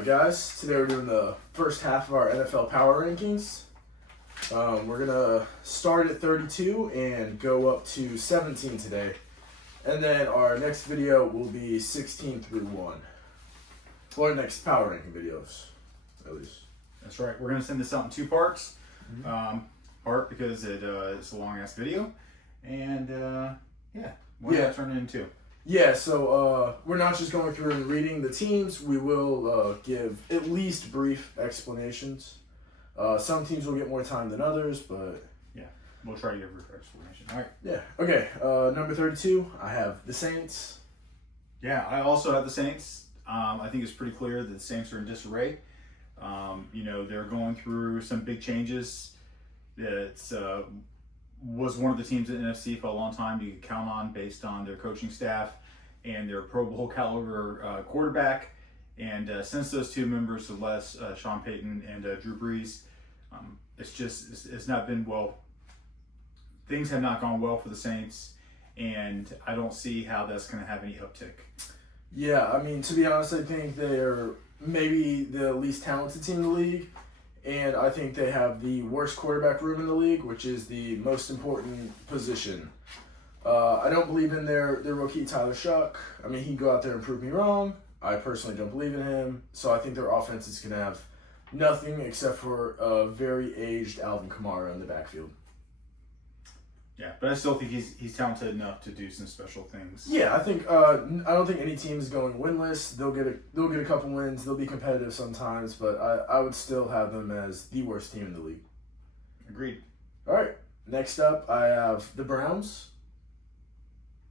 Alright guys, today we're doing the first half of our NFL power rankings. We're going to start at 32 and go up to 17 today. And then our next video will be 16 through 1. Or next power ranking videos, at least. That's right. We're going to send this out in two parts. Part because it's a long-ass video. And why not turn it in two? Yeah, so we're not just going through and reading the teams. We will give at least brief explanations. Some teams will get more time than others, but... Yeah, we'll try to give a brief explanation. All right. Yeah, okay. Number 32, I have the Saints. Yeah, I also have the Saints. I think it's pretty clear that the Saints are in disarray. They're going through some big changes. It's was one of the teams in the NFC for a long time you could count on based on their coaching staff and their Pro Bowl caliber quarterback. And since those two members of less, Sean Payton and Drew Brees, it's not been well. Things have not gone well for the Saints, and I don't see how that's going to have any uptick. Yeah, I mean, to be honest, I think they're maybe the least talented team in the league. And I think they have the worst quarterback room in the league, which is the most important position. I don't believe in their rookie, Tyler Shuck. I mean, he can go out there and prove me wrong. I personally don't believe in him. So I think their offense is going to have nothing except for a very aged Alvin Kamara in the backfield. Yeah, but I still think he's talented enough to do some special things. Yeah, I think I don't think any team is going winless. They'll get a couple wins. They'll be competitive sometimes, but I would still have them as the worst team in the league. Agreed. All right, next up I have the Browns.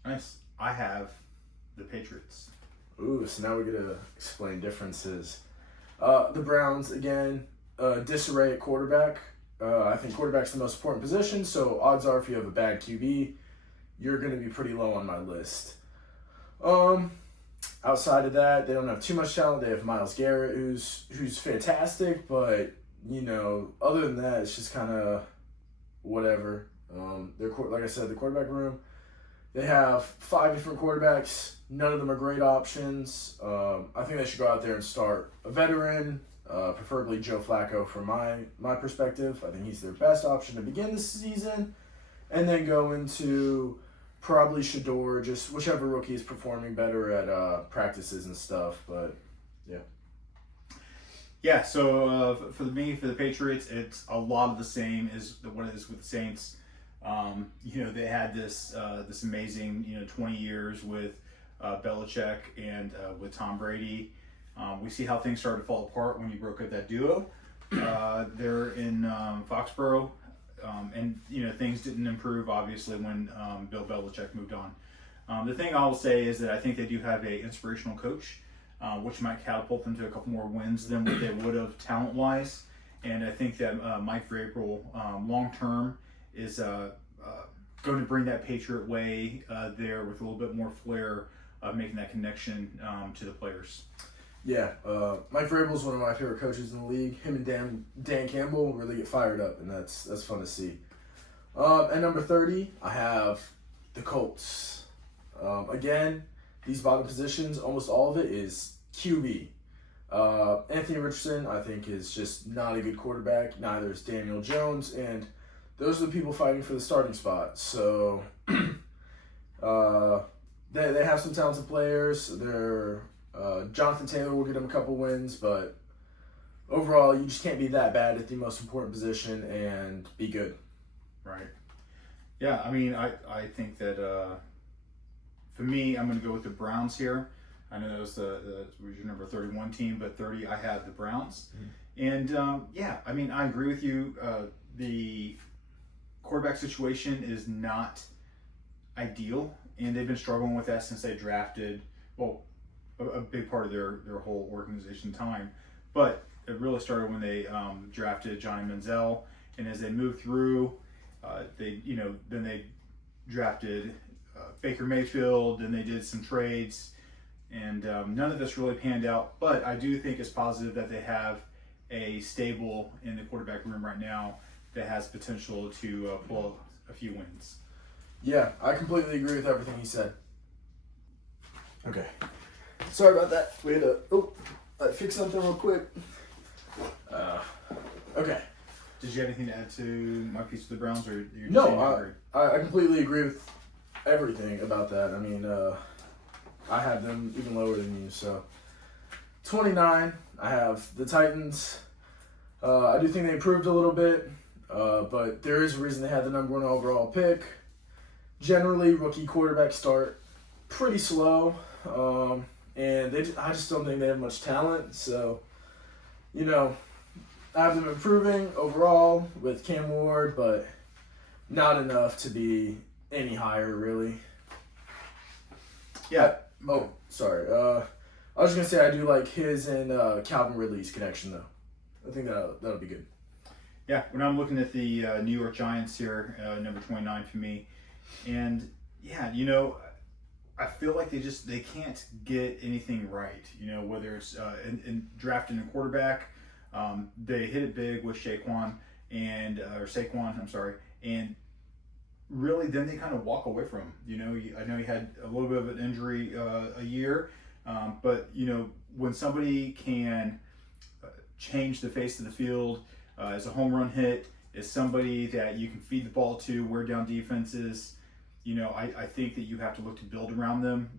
Nice. I have the Patriots. Ooh, so now we're gonna explain differences. The Browns again, disarray at quarterback. I think quarterback's the most important position, so odds are if you have a bad QB, you're going to be pretty low on my list. Outside of that, they don't have too much talent. They have Myles Garrett, who's fantastic, but, other than that, it's just kind of whatever. Like I said, the quarterback room, they have 5 different quarterbacks. None of them are great options. I think they should go out there and start a veteran, preferably Joe Flacco from my perspective. I think he's their best option to begin the season. And then go into probably Shador, just whichever rookie is performing better at practices and stuff. But, yeah. Yeah, so for the Patriots, it's a lot of the same as what it is with the Saints. They had this amazing, 20 years with Belichick and with Tom Brady. We see how things started to fall apart when you broke up that duo. They're in Foxborough, and things didn't improve obviously when Bill Belichick moved on. The thing I will say is that I think they do have an inspirational coach, which might catapult them to a couple more wins than what they would have talent-wise. And I think that Mike Vrabel, long term, is going to bring that Patriot way there with a little bit more flair of making that connection to the players. Yeah, Mike Vrabel is one of my favorite coaches in the league. Him and Dan Campbell really get fired up, and that's fun to see. At number 30, I have the Colts. Again, these bottom positions, almost all of it is QB. Anthony Richardson, I think, is just not a good quarterback. Neither is Daniel Jones, and those are the people fighting for the starting spot. So they have some talented players. Jonathan Taylor will get him a couple wins, but overall, you just can't be that bad at the most important position and be good. Right. Yeah, I mean, I think that for me, I'm going to go with the Browns here. I know that was was your number 31 team, but 30, I have the Browns. Mm-hmm. And I mean, I agree with you. The quarterback situation is not ideal, and they've been struggling with that since they drafted, a big part of their whole organization time. But it really started when they drafted Johnny Manziel, and as they moved through, then they drafted Baker Mayfield, and they did some trades, and none of this really panned out. But I do think it's positive that they have a stable in the quarterback room right now that has potential to pull a few wins. Yeah, I completely agree with everything he said. Okay. Sorry about that. We had fix something real quick. Okay. Did you have anything to add to my piece of the Browns, or you just No, saying you agree? I completely agree with everything about that. I mean, I have them even lower than you. So, 29, I have the Titans. I do think they improved a little bit, but there is a reason they had the number 1 overall pick. Generally, rookie quarterbacks start pretty slow, and I just don't think they have much talent. So, you know, I have them improving overall with Cam Ward, but not enough to be any higher, really. Yeah. Oh, sorry. I was just going to say I do like his and Calvin Ridley's connection, though. I think that'll be good. Yeah, when I'm looking at the New York Giants here, number 29 for me, and yeah, you know, I feel like they can't get anything right. You know, whether it's in drafting a quarterback, they hit it big with Saquon, I'm sorry, and really then they kind of walk away from him. You know, I know he had a little bit of an injury a year, but you know, when somebody can change the face of the field as a home run hit, is somebody that you can feed the ball to, wear down defenses. You know, I think that you have to look to build around them,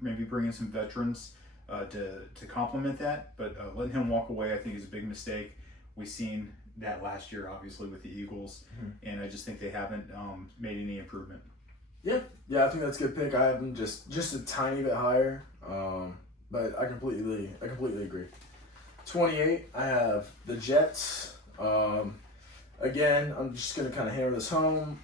maybe bring in some veterans to complement that. But letting him walk away, I think, is a big mistake. We've seen that last year, obviously, with the Eagles, and I just think they haven't made any improvement. Yeah, I think that's a good pick. I have them just a tiny bit higher, but I completely agree. 28, I have the Jets. Again, I'm just gonna kind of hammer this home.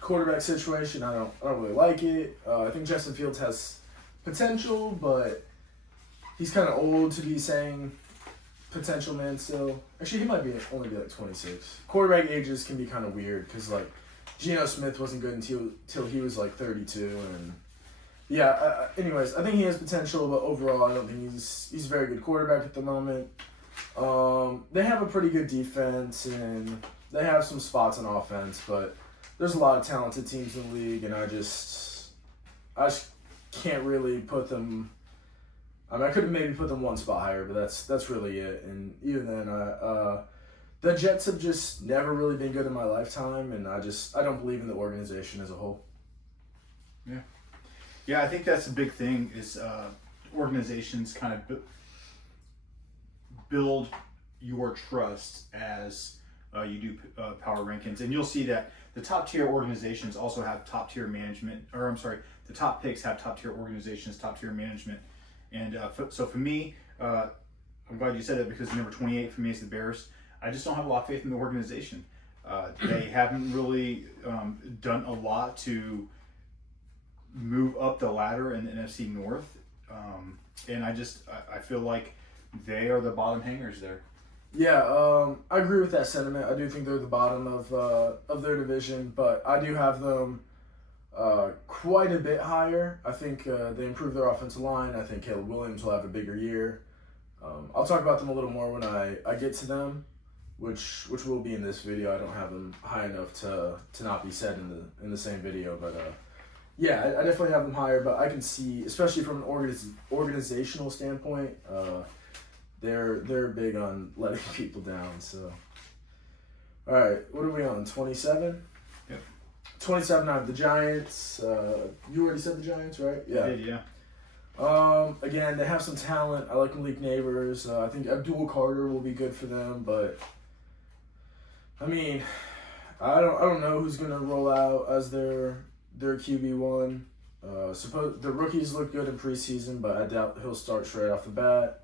Quarterback situation, I don't really like it. I think Justin Fields has potential, but he's kind of old to be saying potential man still. Actually, he might only be like 26. Quarterback ages can be kind of weird because like Geno Smith wasn't good until he was like 32, and yeah. Anyways, I think he has potential, but overall, I don't think he's a very good quarterback at the moment. They have a pretty good defense and they have some spots on offense, but there's a lot of talented teams in the league, and I just can't really put them. I mean, I could maybe put them one spot higher, but that's really it. And even then, the Jets have just never really been good in my lifetime, and I don't believe in the organization as a whole. Yeah, I think that's a big thing. Is organizations kind of build your trust as you do power rankings, and you'll see that the top tier organizations also have top tier management, or I'm sorry, the top picks have top tier organizations, top tier management. And so for me, I'm glad you said that, because number 28 for me is the Bears. I just don't have a lot of faith in the organization. They haven't really done a lot to move up the ladder in the NFC North, and I feel like they are the bottom hangers there. Yeah, I agree with that sentiment. I do think they're the bottom of their division, but I do have them quite a bit higher. I think they improved their offensive line. I think Caleb Williams will have a bigger year. I'll talk about them a little more when I get to them, which will be in this video. I don't have them high enough to not be said in the same video, but yeah, I definitely have them higher. But I can see, especially from an organizational standpoint, they're big on letting people down. So, all right, what are we on? 27. Yep. 27. I have the Giants. You already said the Giants, right? Yeah. I did, yeah. Again, they have some talent. I like Malik Neighbors. I think Abdul Carter will be good for them, but I mean, I don't know who's gonna roll out as their QB1. Suppose the rookies look good in preseason, but I doubt he'll start straight off the bat.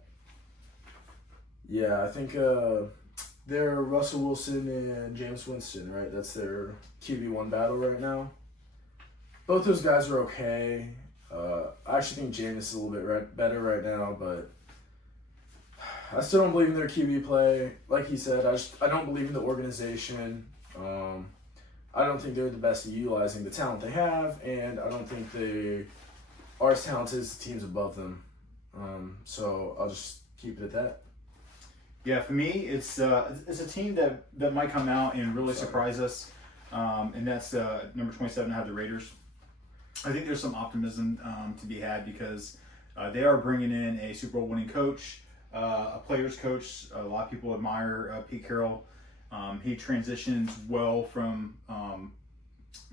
Yeah, I think they're Russell Wilson and James Winston, right? That's their QB1 battle right now. Both those guys are okay. I actually think Jameis is a little bit better right now, but I still don't believe in their QB play. Like he said, I don't believe in the organization. I don't think they're the best at utilizing the talent they have, and I don't think they are as talented as the teams above them. So I'll just keep it at that. Yeah, for me, it's a team that might come out and really surprise us, and that's number 27. I have the Raiders. I think there's some optimism to be had because they are bringing in a Super Bowl winning coach. a player's coach. A lot of people admire Pete Carroll. He transitions well from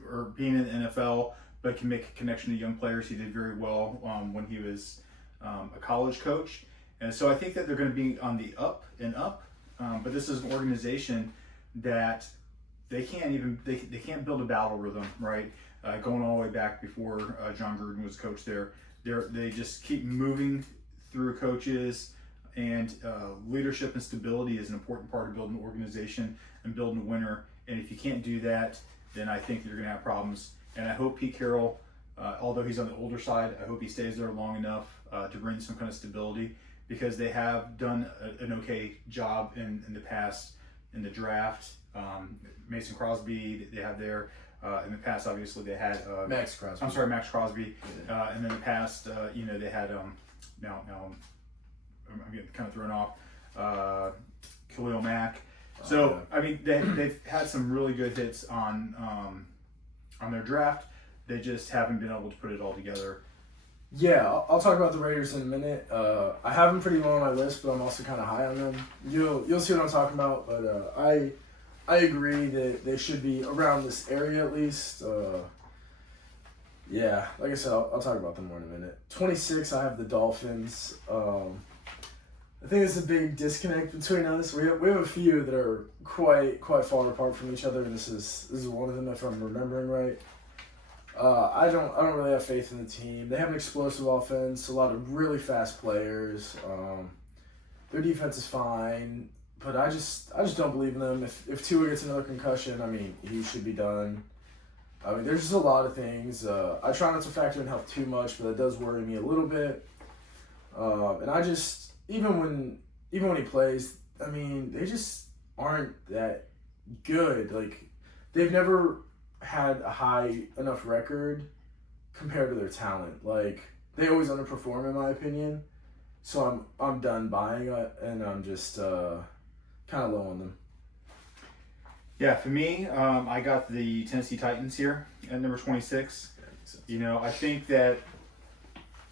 or being in the NFL, but can make a connection to young players. He did very well when he was a college coach. And so I think that they're going to be on the up and up. But this is an organization that they can't build a battle rhythm, right? Going all the way back before John Gruden was coach there. They just keep moving through coaches, and leadership and stability is an important part of building an organization and building a winner. And if you can't do that, then I think you're going to have problems. And I hope Pete Carroll, although he's on the older side, I hope he stays there long enough to bring some kind of stability, because they have done an okay job in the past in the draft. Mason Crosby, they have there. In the past, obviously, they had Max Crosby. I'm sorry, Max Crosby. And in the past, they had now I'm getting kind of thrown off. Khalil Mack. So I mean, they've had some really good hits on their draft. They just haven't been able to put it all together. Yeah, I'll talk about the Raiders in a minute. I have them pretty low on my list, but I'm also kind of high on them. You'll see what I'm talking about. But I agree that they should be around this area at least. Yeah, like I said, I'll talk about them more in a minute. 26, I have the Dolphins. I think there's a big disconnect between us. We have a few that are quite far apart from each other, and this is one of them if I'm remembering right. I don't really have faith in the team. They have an explosive offense, a lot of really fast players. Their defense is fine, but I just don't believe in them. If Tua gets another concussion, I mean, he should be done. I mean, there's just a lot of things. I try not to factor in health too much, but that does worry me a little bit. And I just even when he plays, I mean, they just aren't that good. Like, they've never had a high enough record compared to their talent. Like, they always underperform in my opinion. So I'm done buying it, and I'm just kind of low on them. Yeah, for me, I got the Tennessee Titans here at number 26. I think that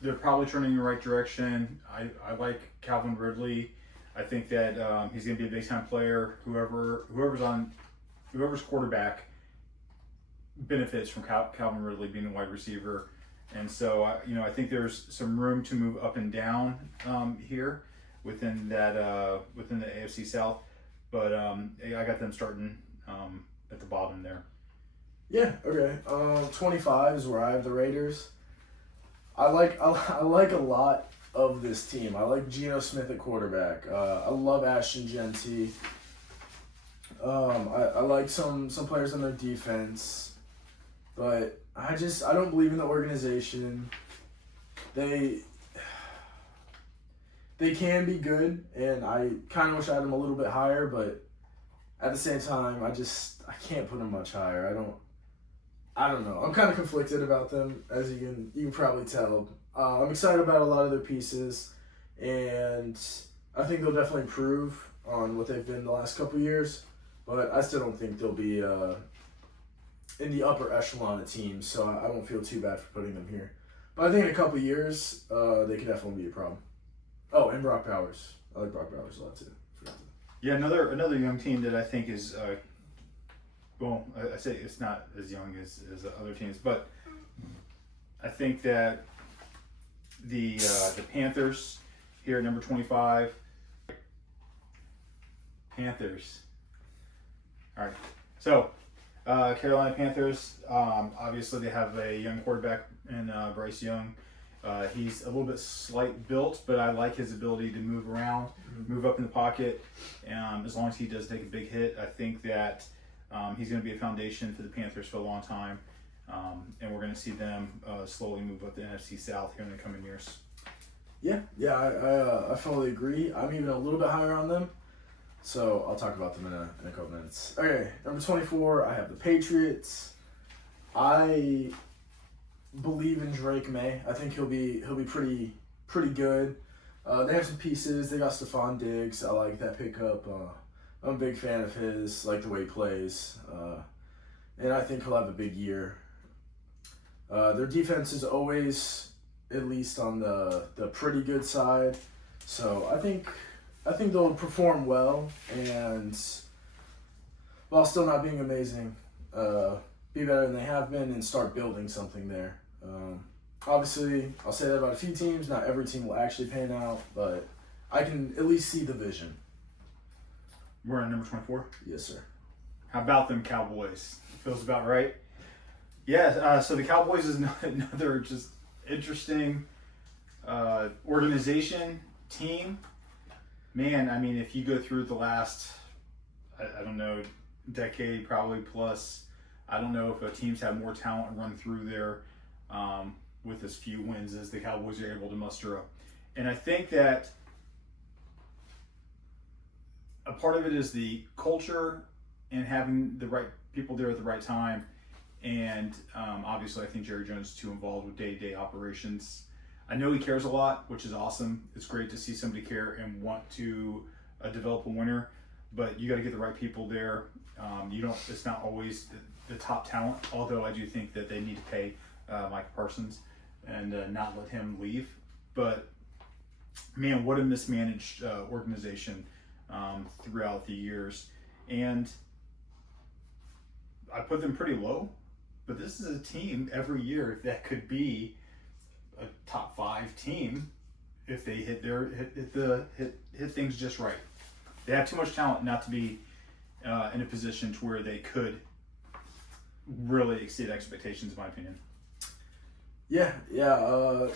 they're probably turning in the right direction. I like Calvin Ridley. I think that he's going to be a big time player. Whoever's quarterback benefits from Calvin Ridley being a wide receiver, and so I think there's some room to move up and down here within the AFC South. But I got them starting at the bottom there. Yeah. Okay. 25 is where I have the Raiders. I like a lot of this team. I like Geno Smith at quarterback. I love Ashton Genty. I like some players on their defense, but I don't believe in the organization. They can be good, and I kind of wish I had them a little bit higher, but at the same time, I can't put them much higher. I don't know. I'm kind of conflicted about them, as you can probably tell. I'm excited about a lot of their pieces, and I think they'll definitely improve on what they've been the last couple years, but I still don't think they'll be in the upper echelon of teams, so I won't feel too bad for putting them here. But I think in a couple years, they could definitely be a problem. Oh, and Brock Bowers. I like Brock Bowers a lot, too. Yeah, another young team that I think is, I say it's not as young as the other teams, but I think that the Panthers here at number 25. Panthers. All right. So, Carolina Panthers, obviously they have a young quarterback in Bryce Young. He's a little bit slight built, but I like his ability to move around, move up in the pocket. As long as he does take a big hit, I think that he's going to be a foundation for the Panthers for a long time. And we're going to see them slowly move up the NFC South here in the coming years. Yeah, I fully agree. I'm even a little bit higher on them. So I'll talk about them in a couple minutes. Okay, number 24, I have the Patriots. I believe in Drake May. I think he'll be pretty good. They have some pieces. They got Stephon Diggs. I like that pickup. I'm a big fan of his, like the way he plays. And I think he'll have a big year. Their defense is always at least on the pretty good side. So I think they'll perform well, and while still not being amazing, be better than they have been and start building something there. Obviously, I'll say that about a few teams. Not every team will actually pan out, but I can at least see the vision. We're on number 24. Yes, sir. How about them Cowboys? Feels about right. Yeah. So the Cowboys is another just interesting organization, team. Man, I mean, if you go through the last, I don't know, decade probably plus, I don't know if teams have more talent run through there with as few wins as the Cowboys are able to muster up. And I think that a part of it is the culture and having the right people there at the right time. And obviously, I think Jerry Jones is too involved with day-to-day operations. I know he cares a lot, which is awesome. It's great to see somebody care and want to develop a winner, but you got to get the right people there. It's not always the top talent, although I do think that they need to pay Mike Parsons and not let him leave. But man, what a mismanaged organization throughout the years. And I put them pretty low, but this is a team every year that could be a top 5 team if they hit things just right. They have too much talent not to be in a position to where they could really exceed expectations, in my opinion. Yeah.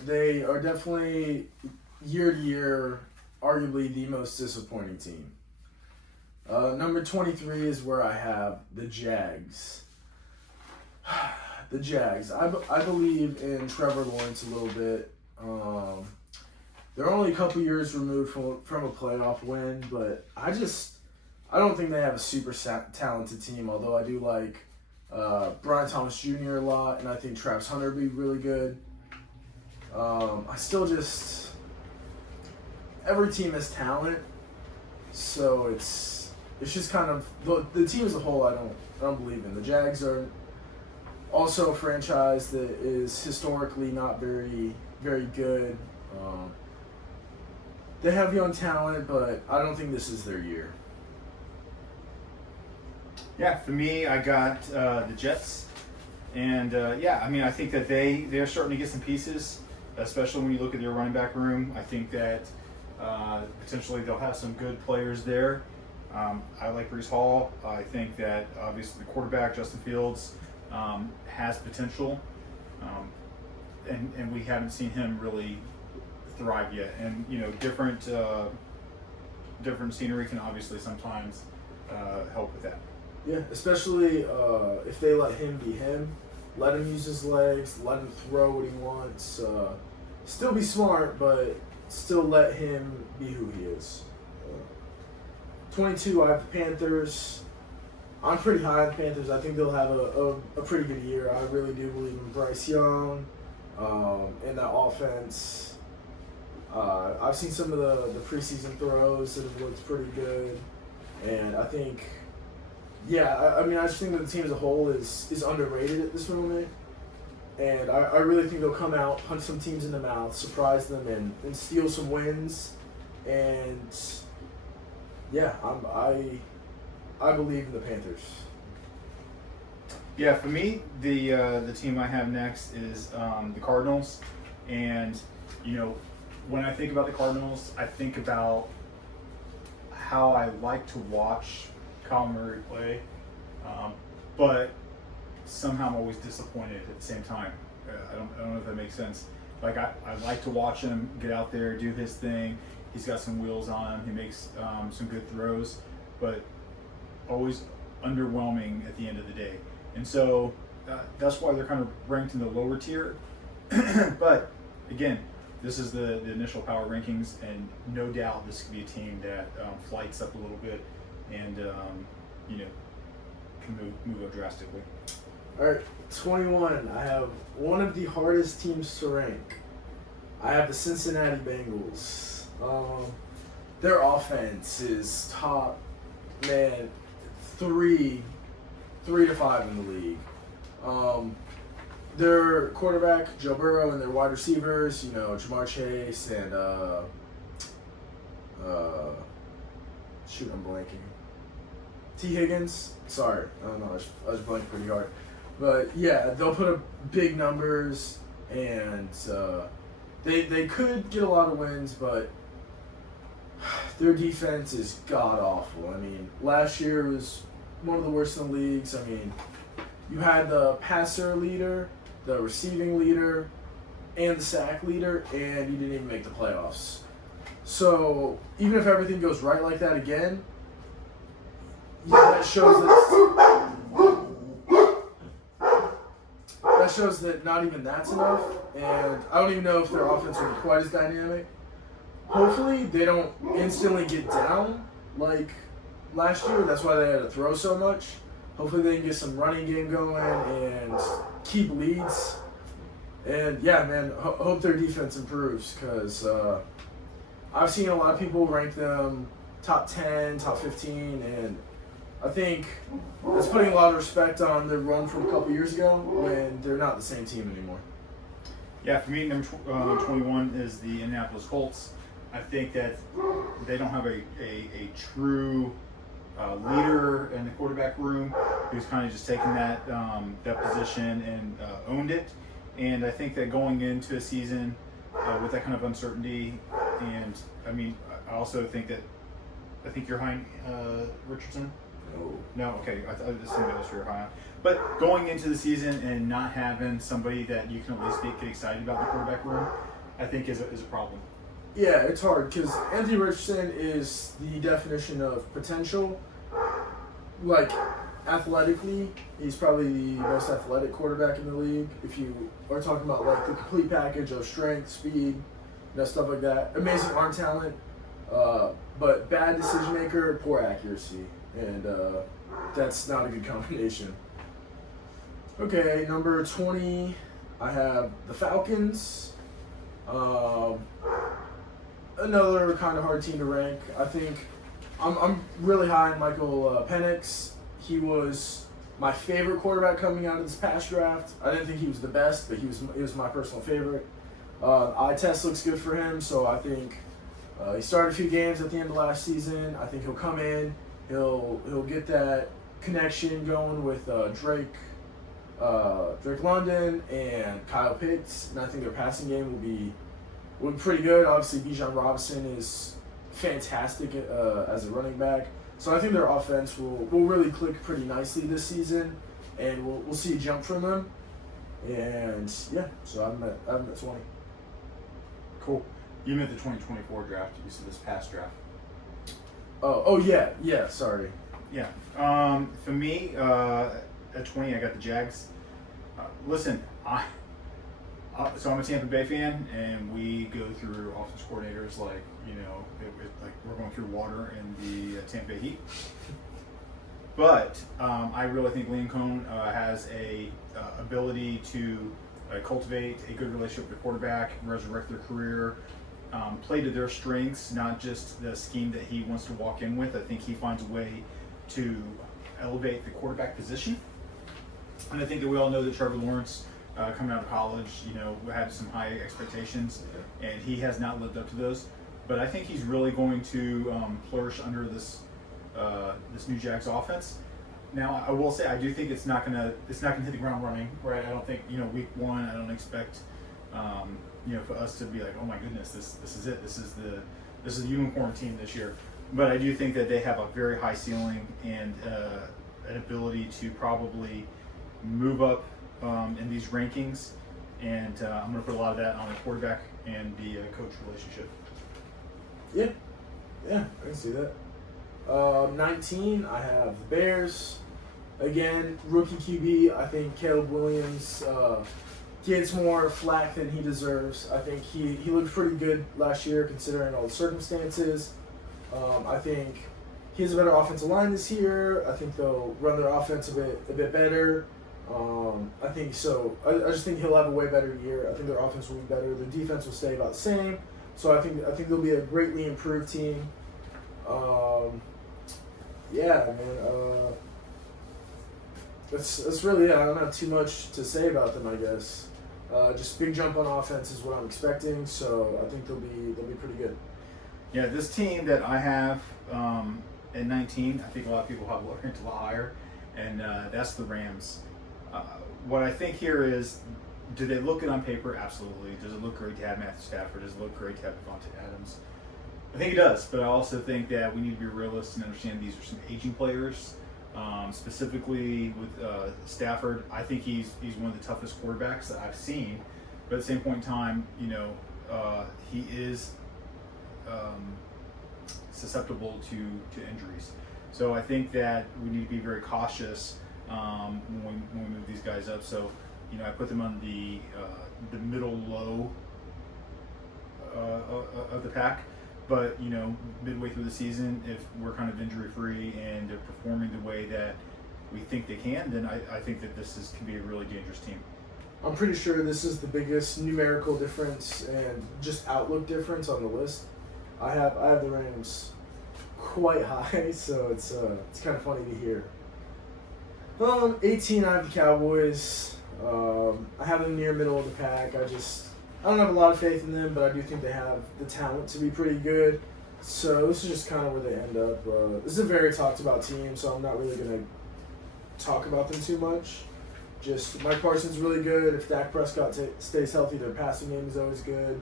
They are definitely year to year, arguably the most disappointing team. Number 23 is where I have the Jags. The Jags. I believe in Trevor Lawrence a little bit. They're only a couple years removed from a playoff win, but I don't think they have a super talented team, although I do like Brian Thomas Jr. a lot, and I think Travis Hunter would be really good. I still every team has talent, so it's just kind of the team as a whole. I don't believe in. The Jags are also a franchise that is historically not very, very good. They have young talent, but I don't think this is their year. Yeah, for me, I got the Jets. And I think that they're starting to get some pieces, especially when you look at their running back room. I think that potentially they'll have some good players there. I like Breece Hall. I think that obviously the quarterback, Justin Fields, has potential, and we haven't seen him really thrive yet. And different scenery can obviously sometimes help with that. Yeah, especially if they let him be him, let him use his legs, let him throw what he wants. Still be smart, but still let him be who he is. 22, I have the Panthers. I'm pretty high on the Panthers. I think they'll have a pretty good year. I really do believe in Bryce Young, in that offense. I've seen some of the preseason throws that have looked pretty good. And I think, I just think that the team as a whole is underrated at this moment. And I really think they'll come out, punch some teams in the mouth, surprise them, and steal some wins. And I believe in the Panthers. Yeah, for me, the team I have next is the Cardinals. And, when I think about the Cardinals, I think about how I like to watch Kyler Murray play. But somehow I'm always disappointed at the same time. I don't know if that makes sense. Like, I like to watch him get out there, do his thing. He's got some wheels on him. He makes some good throws, but always underwhelming at the end of the day. And so that's why they're kind of ranked in the lower tier. But again, this is the initial power rankings, and no doubt this could be a team that flights up a little bit and can move up drastically. All right, 21. I have one of the hardest teams to rank. I have the Cincinnati Bengals. Their offense is top, man, 3 to 5 in the league. Their quarterback, Joe Burrow, and their wide receivers, Jamar Chase and Shoot, I'm blanking. T. Higgins. Sorry, I don't know. I was blanking pretty hard. But yeah, they'll put up big numbers, and they could get a lot of wins, but their defense is god awful. I mean, last year was one of the worst in the leagues. I mean, you had the passer leader, the receiving leader, and the sack leader, and you didn't even make the playoffs. So even if everything goes right like that again, that shows that not even that's enough. And I don't even know if their offense will be quite as dynamic. Hopefully they don't instantly get down like last year. That's why they had to throw so much. Hopefully they can get some running game going and keep leads. And yeah, man, hope their defense improves, because I've seen a lot of people rank them top 10, top 15, and I think it's putting a lot of respect on their run from a couple years ago when they're not the same team anymore. Yeah, for me, number 21 is the Indianapolis Colts. I think that they don't have a true leader in the quarterback room who's kind of just taken that position and owned it. And I think that going into a season with that kind of uncertainty, and I mean, I also think you're high Richardson. No, okay. I assumed that was your high on. But going into the season and not having somebody that you can at least get excited about in the quarterback room, I think is a problem. Yeah, it's hard because Anthony Richardson is the definition of potential. Like, athletically, he's probably the most athletic quarterback in the league. If you are talking about like the complete package of strength, speed, stuff like that. Amazing arm talent, but bad decision maker, poor accuracy, and that's not a good combination. Okay, number 20, I have the Falcons. Another kind of hard team to rank. I think I'm really high on Michael Penix. He was my favorite quarterback coming out of this past draft. I didn't think he was the best, but he was my personal favorite. Eye test looks good for him, so I think he started a few games at the end of last season. I think he'll come in. He'll get that connection going with Drake London and Kyle Pitts, and I think their passing game will be pretty good. Obviously, Bijan Robinson is fantastic as a running back. So I think their offense will really click pretty nicely this season, and we'll see a jump from them. And yeah, so I'm at 20. Cool. You meant the 2024 draft. You said this past draft. Oh yeah. Sorry. Yeah. For me, at 20, I got the Jags. Listen, so I'm a Tampa Bay fan, and we go through offense coordinators like, like we're going through water in the Tampa Bay Heat. But I really think Liam Cohn has a ability to cultivate a good relationship with the quarterback, resurrect their career, play to their strengths, not just the scheme that he wants to walk in with. I think he finds a way to elevate the quarterback position. And I think that we all know that Trevor Lawrence, coming out of college, had some high expectations, and he has not lived up to those. But I think he's really going to flourish under this new Jags offense. Now, I will say I do think it's not gonna hit the ground running, right? I don't think week one. I don't expect for us to be like, oh my goodness, this is it. This is the unicorn team this year. But I do think that they have a very high ceiling and an ability to probably move up in these rankings, and I'm going to put a lot of that on the quarterback and the coach relationship. Yeah, I can see that. 19, I have the Bears. Again, rookie QB. I think Caleb Williams gets more flack than he deserves. I think he looked pretty good last year considering all the circumstances. I think he has a better offensive line this year. I think they'll run their offense a bit better. I think so. I just think he'll have a way better year. I think their offense will be better. Their defense will stay about the same. So I think they'll be a greatly improved team. Yeah, man. That's really it. I don't have too much to say about them, I guess. Just big jump on offense is what I'm expecting. So I think they'll be pretty good. Yeah, this team that I have at 19, I think a lot of people have ranked a lot higher, and that's the Rams. What I think here is, do they look good on paper? Absolutely. Does it look great to have Matthew Stafford? Does it look great to have Devontae Adams? I think it does, but I also think that we need to be realistic and understand these are some aging players. Specifically with Stafford, I think he's one of the toughest quarterbacks that I've seen. But at the same point in time, he is susceptible to injuries. So I think that we need to be very cautious when we move these guys up. So, I put them on the middle low of the pack. But, midway through the season, if we're kind of injury free and they're performing the way that we think they can, then I think that can be a really dangerous team. I'm pretty sure this is the biggest numerical difference and just outlook difference on the list. I have the Rams quite high, so it's kind of funny to hear. 18, I have the Cowboys. I have them near middle of the pack. I don't have a lot of faith in them, but I do think they have the talent to be pretty good. So this is just kind of where they end up. This is a very talked about team, so I'm not really going to talk about them too much. Just Mike Parsons really good. If Dak Prescott stays healthy, their passing game is always good.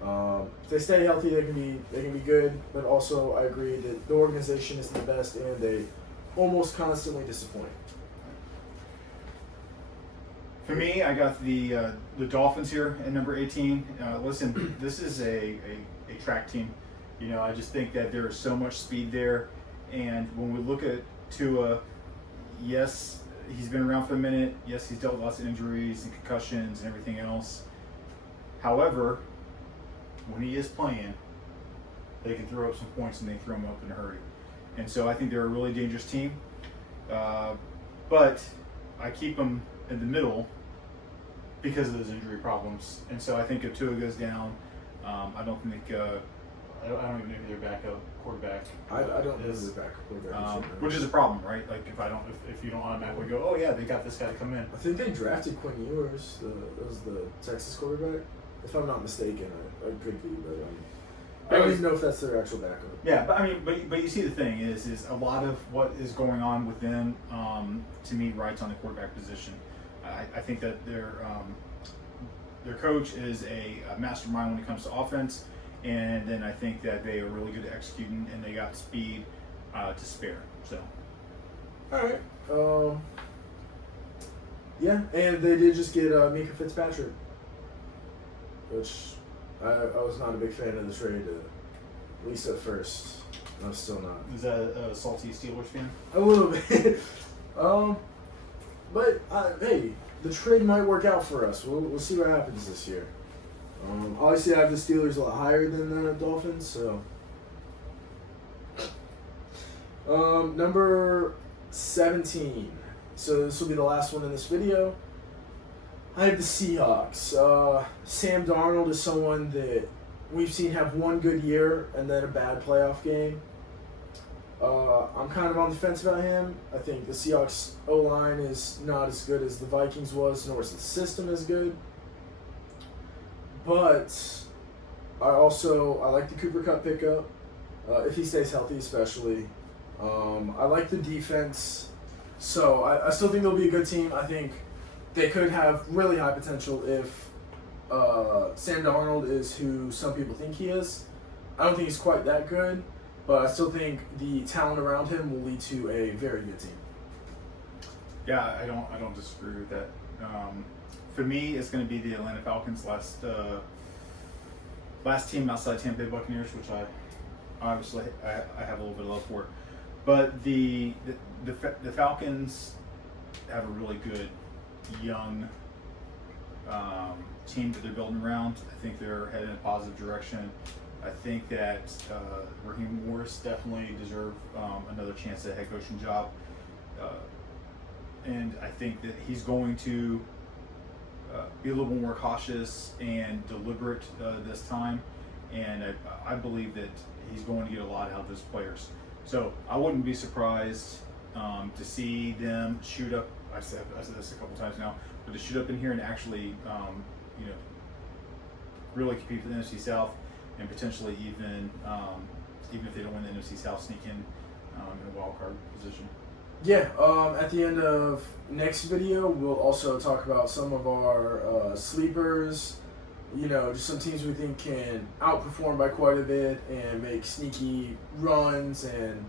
If they stay healthy, they can be good. But also, I agree that the organization isn't the best, and they almost constantly disappoint. For me, I got the Dolphins here at number 18. Listen, this is a track team. I just think that there is so much speed there. And when we look at Tua, yes, he's been around for a minute. Yes, he's dealt with lots of injuries and concussions and everything else. However, when he is playing, they can throw up some points and they throw them up in a hurry. And so I think they're a really dangerous team. But I keep them in the middle because of those injury problems. And so I think if Tua goes down, I don't think I don't even know who their backup quarterback I don't know who their backup quarterback is. Which is a problem, right? Like if you don't automatically go, oh yeah, they got this guy to come in. I think they drafted Quinn Ewers, the Texas quarterback. If I'm not mistaken, I could be, but I don't even know if that's their actual backup. Yeah, but you see the thing is a lot of what is going on with them, to me, rides on the quarterback position. I think that their coach is a mastermind when it comes to offense, and then I think that they are really good at executing, and they got speed to spare. So, all right, yeah, and they did just get Mika Fitzpatrick, which I was not a big fan of the trade, at least at first. I'm still not. Is that a salty Steelers fan? A little bit. But hey, the trade might work out for us. We'll see what happens this year. Obviously, I have the Steelers a lot higher than the Dolphins, so. Number 17. So this will be the last one in this video. I have the Seahawks. Sam Darnold is someone that we've seen have one good year and then a bad playoff game. I'm kind of on the fence about him. I think the Seahawks O-line is not as good as the Vikings was, nor is the system as good. But I like the Cooper Kupp pickup, if he stays healthy especially. I like the defense. So I still think they'll be a good team. I think they could have really high potential if Sam Darnold is who some people think he is. I don't think he's quite that good, but I still think the talent around him will lead to a very good team. Yeah, I don't disagree with that. For me, it's going to be the Atlanta Falcons, last team outside Tampa Bay Buccaneers, which I obviously I have a little bit of love for. But the Falcons have a really good young team that they're building around. I think they're headed in a positive direction. I think that Raheem Morris definitely deserves another chance at a head coaching job. And I think that he's going to be a little more cautious and deliberate this time. And I believe that he's going to get a lot out of those players. So I wouldn't be surprised to see them shoot up. I said this a couple times now, but to shoot up in here and actually, really compete for the NFC South. and potentially even if they don't win the NFC South, sneak in a wild card position. Yeah, at the end of next video, we'll also talk about some of our sleepers, just some teams we think can outperform by quite a bit and make sneaky runs and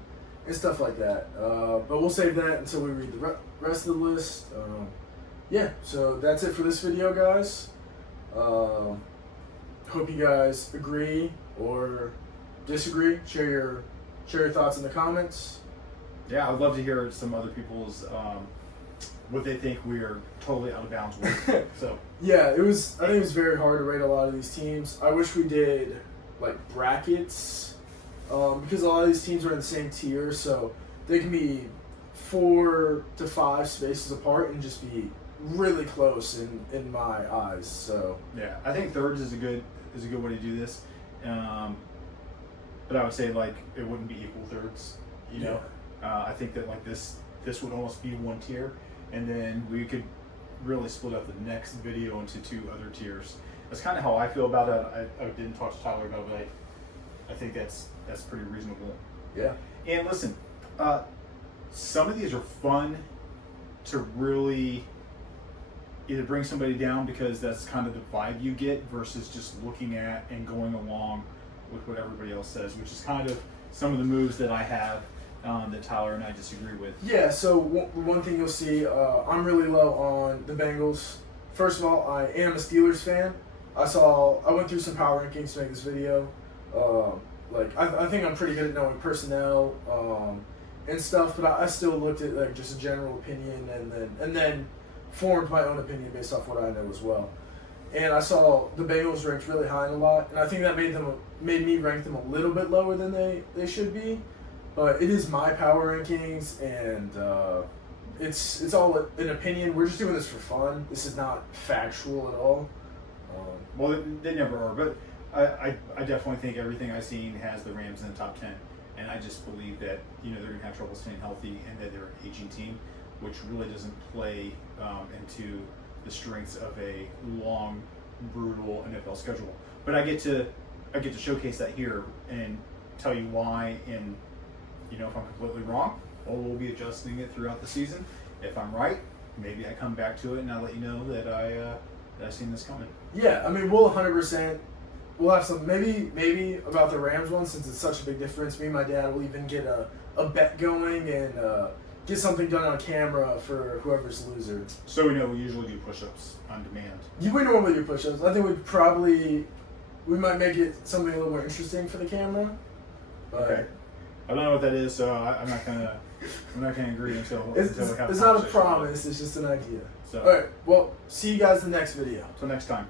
stuff like that. But we'll save that until we read the rest of the list. Yeah, so that's it for this video, guys. Hope you guys agree or disagree. Share your thoughts in the comments. Yeah, I'd love to hear some other people's what they think we are totally out of bounds with. So yeah, I think it was very hard to rate a lot of these teams. I wish we did like brackets because a lot of these teams are in the same tier, so they can be 4 to 5 spaces apart and just be really close in my eyes. So yeah, I think thirds is a good way to do this. But I would say like it wouldn't be equal thirds. I think that like this would almost be one tier, and then we could really split up the next video into 2 other tiers. That's kind of how I feel about it. I didn't talk to Tyler about it, but I think that's pretty reasonable. Yeah. And listen, some of these are fun to really either bring somebody down because that's kind of the vibe you get versus just looking at and going along with what everybody else says, which is kind of some of the moves that I have that Tyler and I disagree with. Yeah, so one thing you'll see, I'm really low on the Bengals. First of all, I am a Steelers fan. I went through some power rankings to make this video. I think I'm pretty good at knowing personnel and stuff, but I still looked at like just a general opinion and then formed my own opinion based off what I know as well. And I saw the Bengals ranked really high in a lot, and I think that made me rank them a little bit lower than they should be. But it is my power rankings, and it's all an opinion. We're just doing this for fun. This is not factual at all. Well, they never are, but I definitely think everything I've seen has the Rams in the top 10, and I just believe that they're going to have trouble staying healthy and that they're an aging team, which really doesn't play into the strengths of a long, brutal NFL schedule. But I get to showcase that here and tell you why. And if I'm completely wrong, well, we'll be adjusting it throughout the season. If I'm right, maybe I come back to it and I'll let you know that I've seen this coming. Yeah, I mean, we'll 100%. We'll have some maybe about the Rams one, since it's such a big difference. Me and my dad will even get a bet going and get something done on camera for whoever's the loser. So we usually do push-ups on demand. We normally do push-ups. I think we might make it something a little more interesting for the camera. But okay. I don't know what that is, so I'm not gonna agree until we have it's not a promise. It's just an idea. So, all right. Well, see you guys in the next video. Till next time.